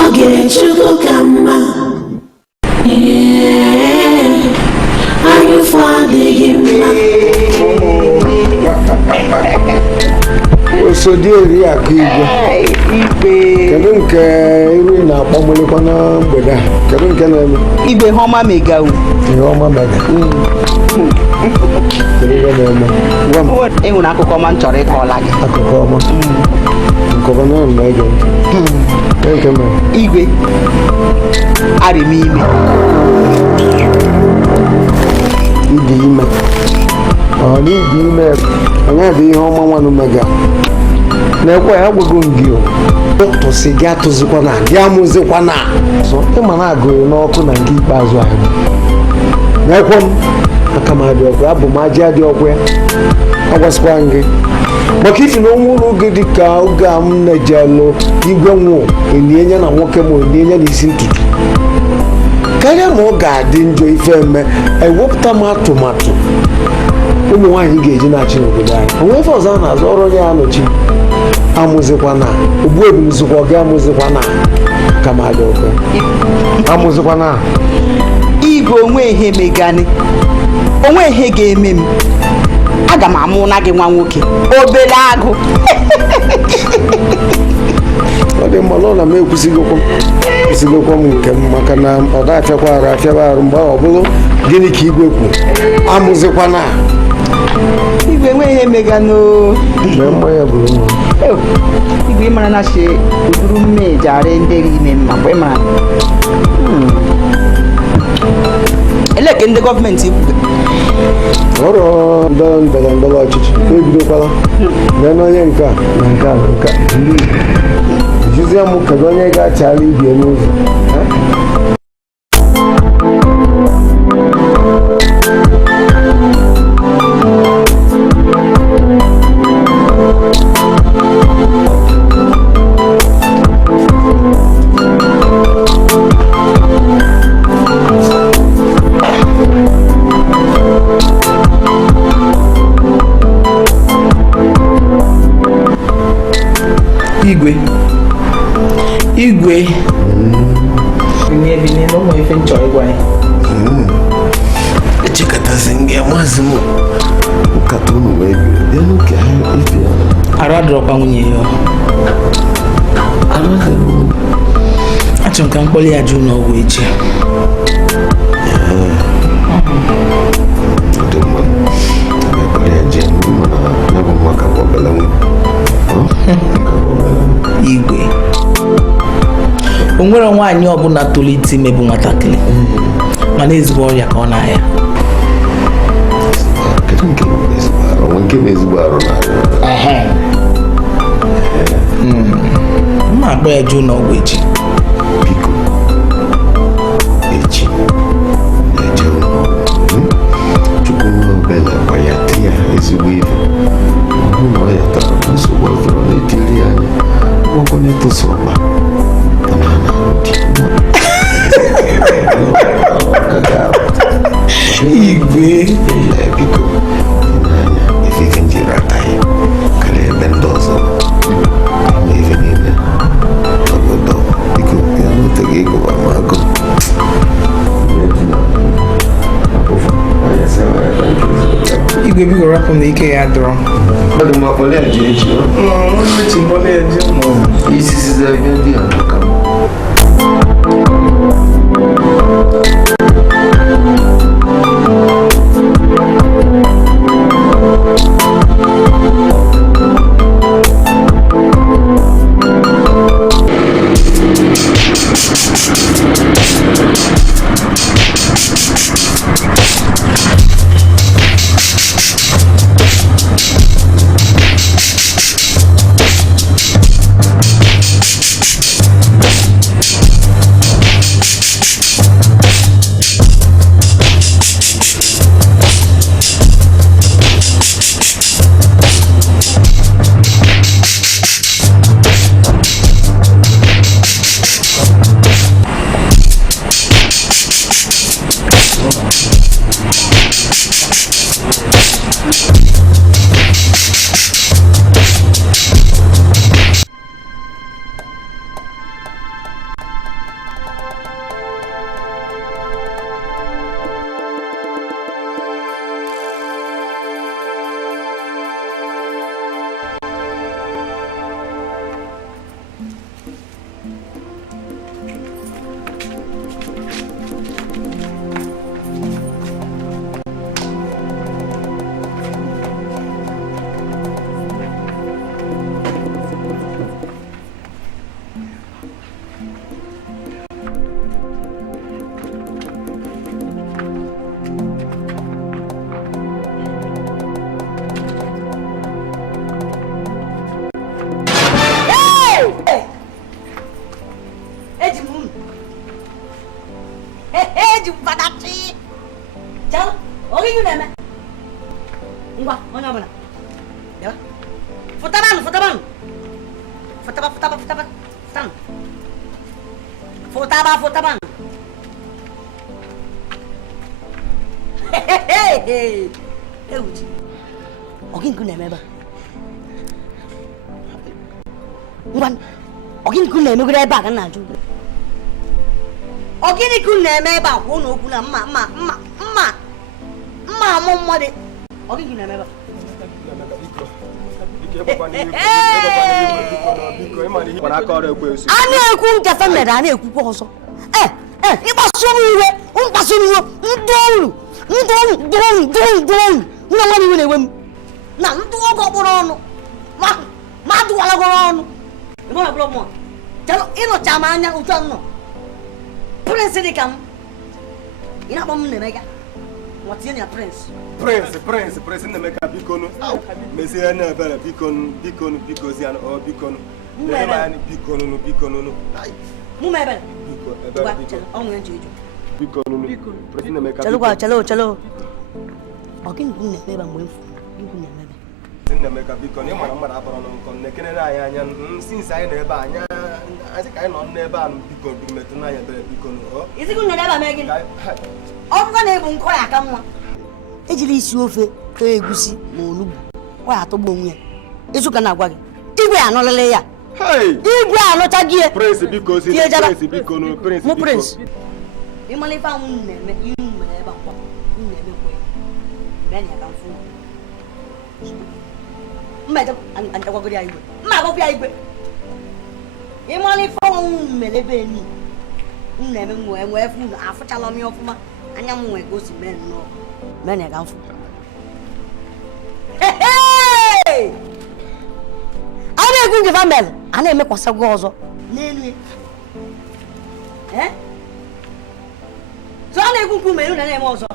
Oge chuko kama Ayu fadigi ma So dear Igwe. Kedu nke iru na akpọmụlekwa na mgbede a? Kedu nke na-eme? Igwe homa mega. Ihe ọma mega. Kedu ihe na-eme? Enwere akụkọ ọma m chọrọ ịkọọla gị. Akụkọ ọma? Nkọba na ege. Nke mere? Igwe arị m ime. Ịdị ime. N'ịdị ime onye dị ihe ọma nwanụ mega. Na-ekwe ya agwago ngị o tụsị gị atụzikwa na gị amụzikwa na ịma na agụghị n'ọkụ na nke ikpeazụ anyị na-ekwe m aka m adị ọkụ abụ m aja adị ọkụ ya agwasịkwa gị maka ifi na onwere oge dị ka oge a m na-ejelụ igwe nwụ elienye na nwoke ma elienye na isi ntutu karịa na ọ ga-adị njọ ife eme ewepụta m atụmatụ ụmụ nwaanyị ga-eji na-achị n'obodo anyị onwe ife ọzọ a na-azụ ọrụ onye ya nọchi amụzikwa na ogbu ebumzikwa gị amụzikwa na kamadị ọkụ amụzikwa na Igwe onwe ihe megani onwe ihe ga-eme m aga m amụ na gị nwa nwoke obere agụ ọ dị mma na m ekwusigokwa m nke m maka na ọ da-afịakwa arụ afịaba arụ mgbe ọ bụrụ gịnị ka Igwe kwu amụzikwa na Igwe enwe ihe megano mmanya bụrụ mma Igwe ịmara na chi uduru mmejari ndị ime mma mgbe ịmara eleke ndị gọọmenti ikwube ọrụ ndọrọ ọchịchị ebidokwala mee onye nke a na nke a na nke a juzie m kedu onye ga-achala ibie n'ụzọ Igwe bini no mo ife nchọ igwa echekatazi ngị amazi m ụkata unu wee bịa n'oke ife arụ adọrọkwa nwunye ya achọ nka mkpọli ya jụ n'ọgwụ echi Igwe o nwere nwaanyị ọbụla tolite ime bụ nwatakịrị mana ezigbo ọrịa ka ọ na-aya mma akpọ ya jụ n'ọgwụ echi biko echi eje chukwu n'obele gwa ya ti ya ezigbo ife ọhụ na ọ ya tara nsogbu ọzọ na-etiri ya anya ọgwụ na-etosa ọkpa Igwe biko n'anya ife njiri ataghị karịa ebe ndị ọzọ eme ife niile obodo biko ya n'oteghị ịgụba ma agụ Igwe biko rapụ na ike ya dọrọ isi size ebe ndị a maka Stand. Futaba. Hey. Uchi. Ogin ku na-eme ebe a. Ngwan. Ogin ku na-eme ebe a ka na-ajụ. Ogin ku na-eme ebe a kwuo n'okwu na mma amụ mmadụ. Ogin ku na-eme ebe a. A na-ekwu nke family a na-ekwukwa ọzọ. Ịkpasu iwe, ndụ nna nwa iwe na-ewe m na ndụ oge ọkpụrụ ọnụ ma adụwalagoro ọnụ ịnọcha m anya otu a nọ prince dị ka m ị na-akpọ m na-emega nwatinye ya prince na-emeka bikonu mezie na ebere bikonu bikozianụ bikonu bikonu mụ ma ebere ọnwụ ya nche ịjụ chalo Ogin ku na-eme ebe mgbe mfu na-eme Nnameka biko na ịmara mmadụ abụrụ nkọ na-ekenere anyị anya sinsi anyị na ebe anya asị ka anyị nọ n'ebe a biko metụ n'anya ebere biko izikwu nnere ebe a mee gịnị ọ bụkwa na ebu nkọ ya aka mma ejiri isi ofe tee egusi ma onugbu ọ ya atọgbu onwe ya ịzụka na-agwa gị igwe anụlele ya igwe anụcha gị ya prince biko si prince biko no prince ịmalife ahụ na-eme ihe mere ebe akwa na-eme kwe bẹ́ẹ̀ni ẹ̀ka ń fún un mẹ́jọ àjẹkọ̀gọ́dí ayigbe mmàgọ́fí ayigbe ịmalife ọnwụ mmelebe ni na-eme nwee fún un afụchala ọmị ọfụma anya m nwee gosi mee nnọọ bẹ́ẹ̀ni ẹ̀ka ń fún a na-ekwu nke famil a na-emekwasa gwa ọzọ n'elu ya so a na-ekwu nke umeru na-eme ọzọ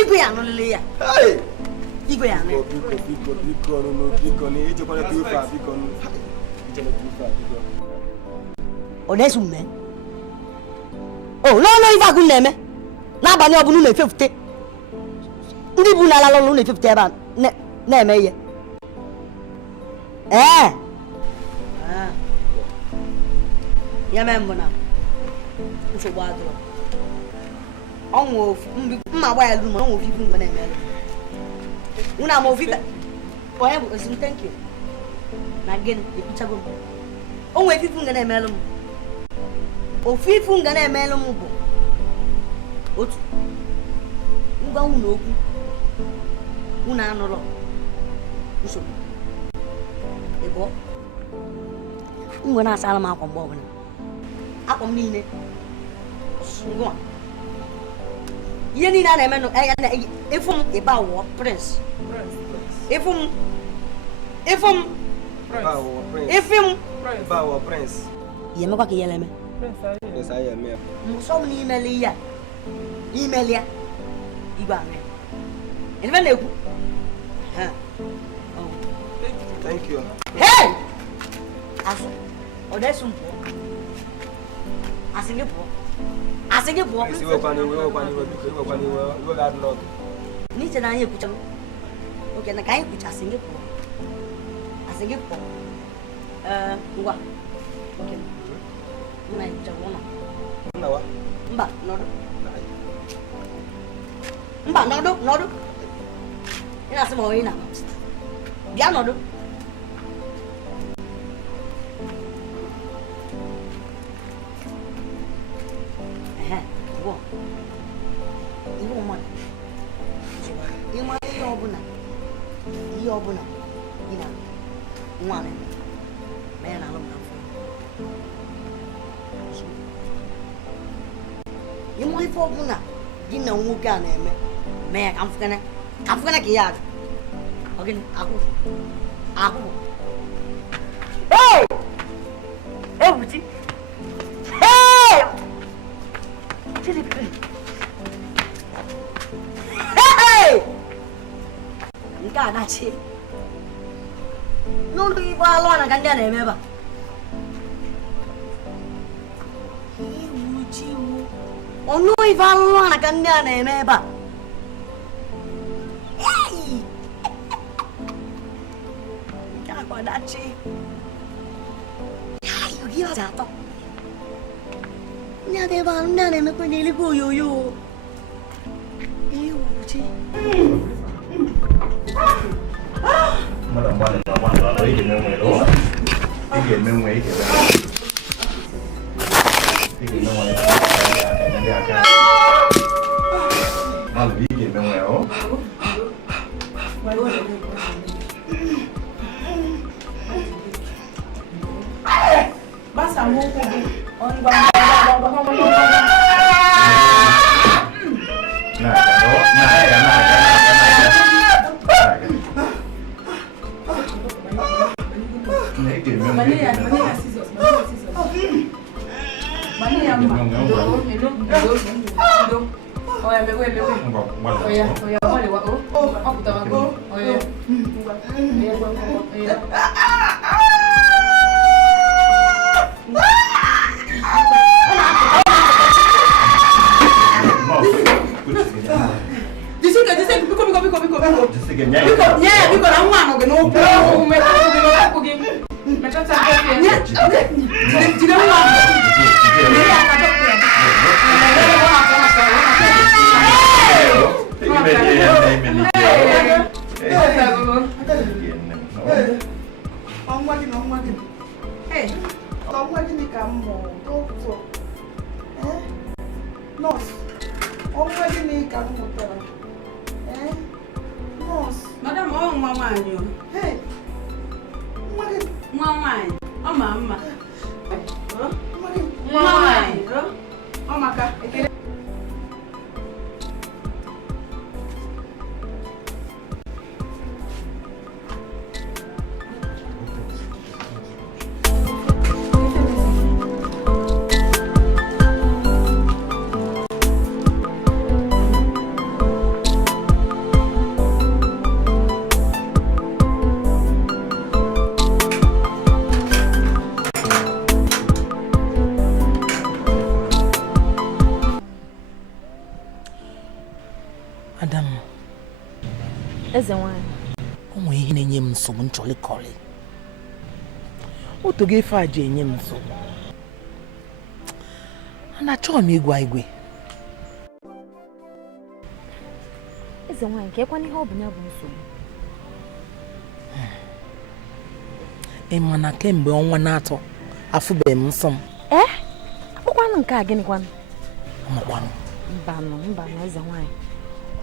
igwe ya anụlele ya igwe ya anụ biko na ijekwana tufe a biko ọ na-eso mme n'ọnụ ife agụ na-eme n'abalị ọbụla ụlọ efepụte ndị bụ na-alala ụlọ efepụte ebe a na-eme ihe ya mee mbụ na nsogbu adịrọ ọnwụ mma agba ya lu ma ọnwụ ofifu mgbe na-eme elu nwụ na ama ofife onye bụ osim thank you na gịnị ekwuchago m onwe efifu nga na-eme elu m ofifu nga na-eme elu m bụ otu ngwa nwụ okwu nwụ na anụlọ nsogbu ịbụọ mgbe na-asara m akwa mgbe ọbụla akwa m niile ọsụsụ ngwa ihe niile a na-eme ịfụ m ịba wụọ prince ịfụ m ihe emekwa ka ihe na-eme nsọ m n'imeli ihe a imeli ya igwe anụ ya ebe na-ekwu thank you hey azụ ọ na-eso m pụọ asị gị pụọ n'iche na anyị ekwuchara oke na ka anyị kwucha asị gị pụọ ngwa oke nna anyị kwuchara ụlọ mba nọdụ ị na-asị ma onye na bịa nọdụ iwu mmadụ ịma ihe ọbụla gị na nwa na-eme ma ya na-alụ na mfe ịma ife ọbụla gị na nwoke a na-eme ma ya ka mfukene ka ya adị ọgịnị ahụ ebuchi nke a na-achị n'ụlọ igbo alụ na ka ndị a na-eme ebe a ọnụ ife alụ na ka ndị a na-eme ebe a nke a kwa dachi ọ̀tí àtọ́. Ní adé bá ń dáná ẹ̀mẹ́pẹ́ ní ilé bó yóyó. Èyí wò ó jẹ́. Madam, one is one, you know where all. You get me way, you know what I'll be getting where all. Basta mo ko on ba Otu gị ife aja enye m nsogbu. Achọghị m ịgwa igwe. Eze nwanyị ka ekwana ihe ọ bụ ya bụ nsogbu. Ị ma na kemgbe ọnwa na-atọ afụbeghị m nsọ m. Akpụkwanụ nke a gịnịkwanụ? Amakwanụ. Mbanụ eze nwanyị.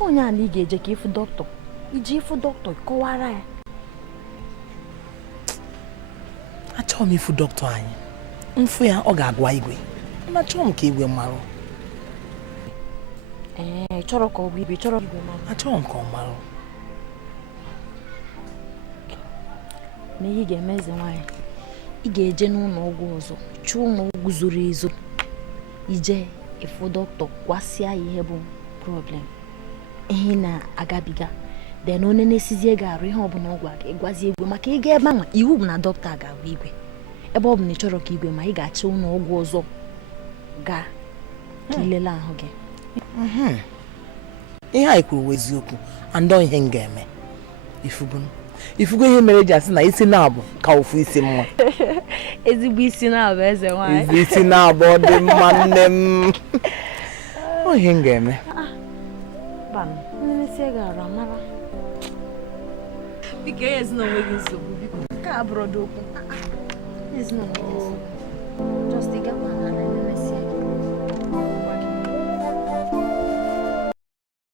Onye a na ị ga-eje ka ịfụ dọkịta. Iji ịfụ dọkịta kọwara ya. Achọghị m ịfụ dọkịta anyị. Mfụ ya ọ ga-agwa igwe. Achọghị m ka igwe marụ. Chọrọ ka ọ bụ igwe, chọrọ igwe marụ. Achọghị m ka ọ marụ. Na ihe ga-eme eze nwanyị, ị ga-eje n'ụlọ ọgwụ ọzọ, chụọ ụlọ ọgwụ zoro ezo. Ije ịfụ dọkịta gwasịa ya ihe bụ problem. Ihe na-agabiga. Den onye na-esizie ga-arụ ihe ọbụla ọgwụ a ga-egwazi igwe maka ịga ebe ahụ iwu bụ na dọkịta ga-agwa igwe. Ebe ọ bụ na ị chọrọ ka igwe ma ị ga-achọ ụlọ ọgwụ ọzọ gaa ka ilele ahụ gị. Ihe anyị kwuru eziokwu, andọ ihe m ga-eme. Ifugo ihe mere ji asị na isi na-abụ ka ofu isi mma. Ezigbo isi na-abụ eze nwanyị. Ezi isi na-abụ ọ dị mma nne m. Ọ ihe m ga-eme. Banụ, nne si ga-ara mara. Biko ezinụlọ gị nsogbu biko. Ka abụrụ dị okwu. Ezinụlọ gị nsogbu.